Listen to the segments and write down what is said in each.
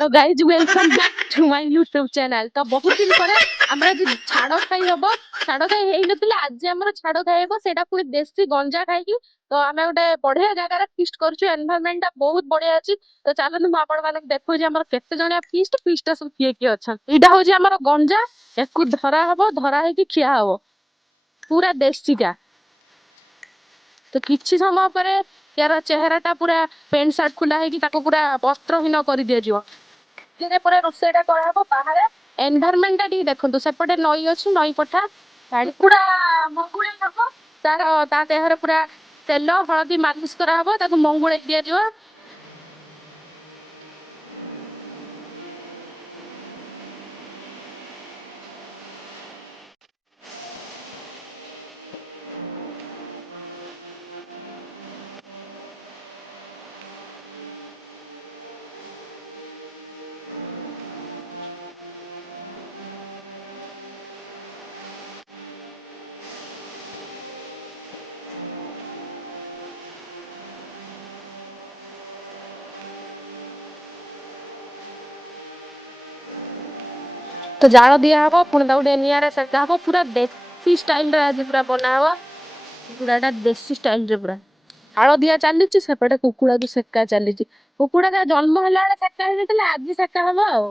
Hello guys welcome back to my YouTube channel. तो बहुत दिन पर हमरा जे छाड़ खाई हबो छाड़ खाई हेई नथिले आज हमर छाड़ खाई हबो सेटा पुरी देसी गंजा खाई तो आमे गोटे बढ़िया जगह फीस्ट करछु। एनवायरनमेंट बहुत बढ़िया अछि। तो चलो हम आपण मानक देखो जे हमर केते जणिया फीस्ट सब किए किए अछन। इडा हो जे हमर गंजा एकु धरा हबो धरा हे कि खिया हबो पूरा देसी का। तो किछि समय पर यार चेहराटा पूरा पेंट शर्ट खुला है कि ताको पूरा वस्त्रहीन कर दिया जिवो। धीरे पूरा रोषेईटा कराहब बाहर एनवायरनमेंट टी देखंतु सेपटे नई अछि नई पठा गाड़ी पूरा मंगुळे हबो तार ता देहरे पूरा तेल हळदी मालिश कराहब ताको मंगुळे दिया जिवो। तो जाल दिया हबो पुणी ताको निया रे सेका हबो पूरा देसी स्टाइल रे आज पूरा बना हबो पूराटा देसी स्टाइल रे पूरा आळ दिया चलीछि सेपटे कुकुड़ा भी सेका चलीछि। कुकुड़ा का जन्म होला बेले सेका हेइतले आज सेका हबो आ।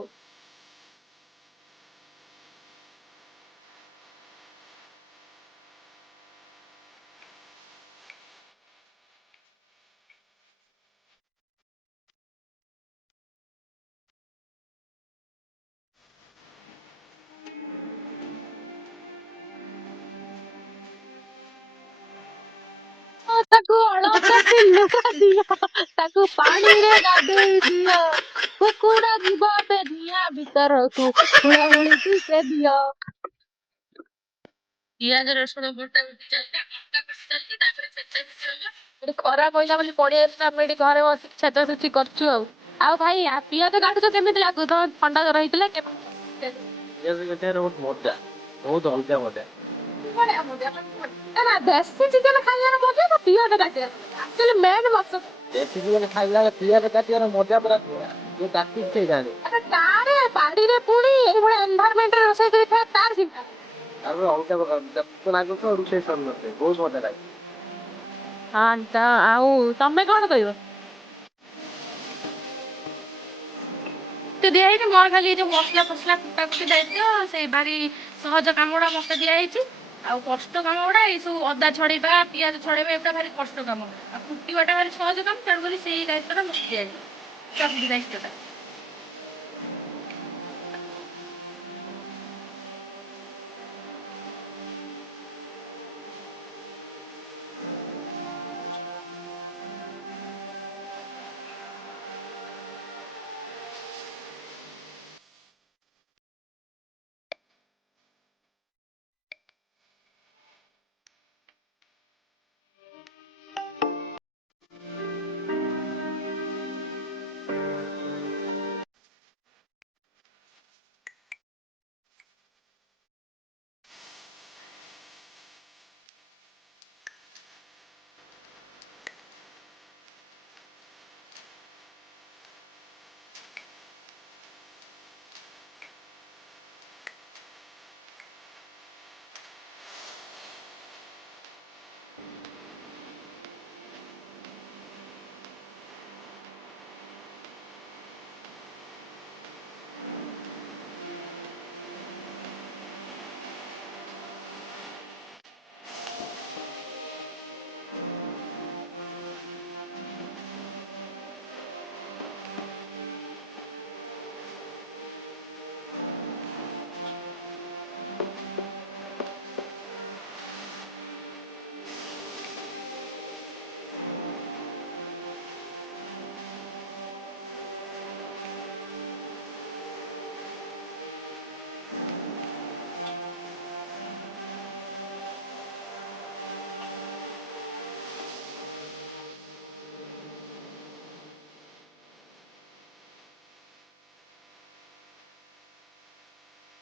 ताकू अळता लुगा दियो ताकू पानी रे गाधेई दियो कुकुड़ा जीव बे निया भीतर को हुड़ा हुड़ी से दियो। पियाज रसुण बटा खरा कहला बोली पड़िया आम ये घरे बस छेचाछेची करछु आ भाई पियाज काटुଛ केମିତି लागु ତ ଥଣ୍ଡା ଜର ହେଇଥିଲା ପିଆଜ କାଟିବାର ବହୁତ ମଜା, ବହୁତ ଅଲଗା ମଜା। ବଢିଆ ମଜା ନା ଦେଶୀ ଚିକେନ ଖାଇବାର ମଜା ନା ପିଆଜ କାଟିବାର ଆକ୍ଚୁଆଲି ମେନ୍ ମକସଦ। ଦେଶୀ ଚିକେନ ଖାଇଲା ବେଳେ ପିଆଜ କାଟିବାର ମଜା ପୁରା ଯିଏ କାଟିଛି ସେ ଜାଣେ। ଆରେ ତାରେ ବାଡିରେ ପୁଣି ଏଇଭଳିଆ ଏନଭାୟରନମେଣ୍ଟରେ ରୋଷେଇ କରି ଖାଇବା ତାର ଚିନ୍ତା। ତାପରେ ଅଲଗା ପ୍ରକାର ମତେ ଲାଗୁଥିବ ରୋଷେଇ ସରିନଥିବ ବହୁତ ମଜା ଲାଗେ। ହଁ ତ ଆଉ ତମେ କଣ କହିବ? ଦିଆ ହେଇଛି ମୋର ଖାଲି ଯୋଉ ମସଲା ଫସଲା କୁଟା କୁଟି ଦାୟିତ୍ୱ ସେଇ ଭାରି ସହଜ କାମ ଗୁଡା ମତେ ଦିଆହେଇଛି। ଆଉ କଷ୍ଟ କାମ ଗୁଡା ଏଇ ସବୁ ଅଦା ଛଡେଇବା ପିଆଜ ଛଡେଇବା ଏଗୁଡା ଭାରି କଷ୍ଟ କାମ ଆଉ କୁଟିବାଟା ଭାରି ସହଜ କାମ ତେଣୁକରି ସେଇ ଦାୟିତ୍ୱଟା ମତେ ଦିଆଯାଇଛି ଚଟଣି ଦାୟିତ୍ୱଟା।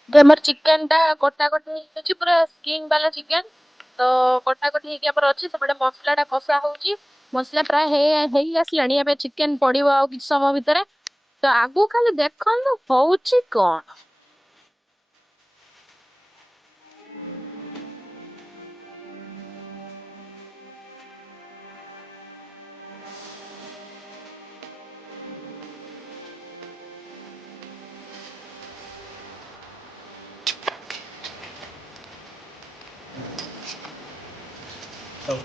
ଆମର ଚିକେନ ଟା କଟାକଟି ହେଇଯାଇଛି ପୁରା ସ୍କିନ୍ ବାଲା ଚିକେନ ତ କଟାକଟି ହେଇକି ଆମର ଅଛି ସେପଟେ ମସଲା ଟା କଷା ହଉଛି। ମସଲା ପ୍ରାୟ ହେଇ ଆସିଲାଣି ଏବେ ଚିକେନ ପଡିବ ଆଉ କିଛି ସମୟ ଭିତରେ। ତ ଆଗକୁ ଖାଲି ଦେଖନ୍ତୁ ହଉଛି କଣ। ହଉ।